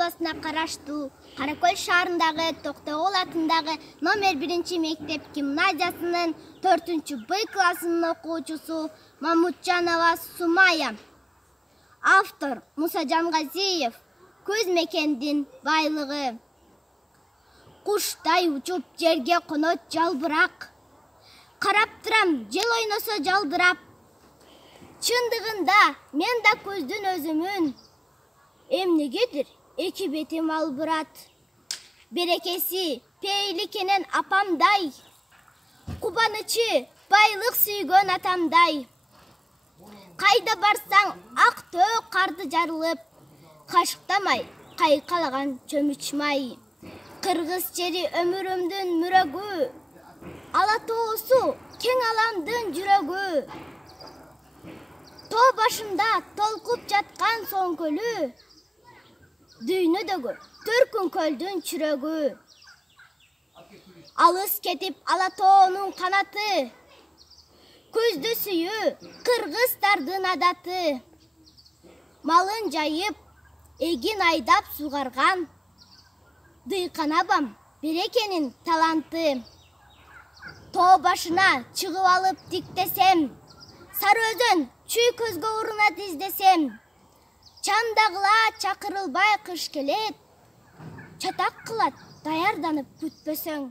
областына караштуу Каракөл шаарындагы Токтогул атындагы номер 1 мектеп гимназиясынын 4-Б классынын окуучусу Мамутжанова Сумая. Автор Мусажан Газиев. Көз мекендин байлыгы. Куштай учуп жерге конот жалбырак. Карап турам жел ойносо жалдырап. Чындыгында мен да көздүн өзүмүн. Эмнегедир эки бетим албырат. Берекеси пейликенен апамдай. Кубанычы байлык сүйгөн атамдай. Кайда барсаң ак төө карды жарылып. Кашыктамай кайкалаган чөмүч май. Кыргыз жери өмүрүмдүн мүрөгү. Ала тоосу кең аламдын жүрөгү. Тоо башында толкуп жаткан соң көлү. Дүйнөдөгү төркүн көлдүн чүрөгү. Алыс кетип ала тоонун канаты. Көздү сүйүү кыргыздардын адаты. Малын жайып, эгин айдап сугарган. Дыйкан абам берекенин таланты. Тоо башына чыгып алып диктесем, сары өзөн чүй көзгө урунат издесем, чандагыла чакырылбай кыш келет, чатак кылат даярданып күтпөсөң.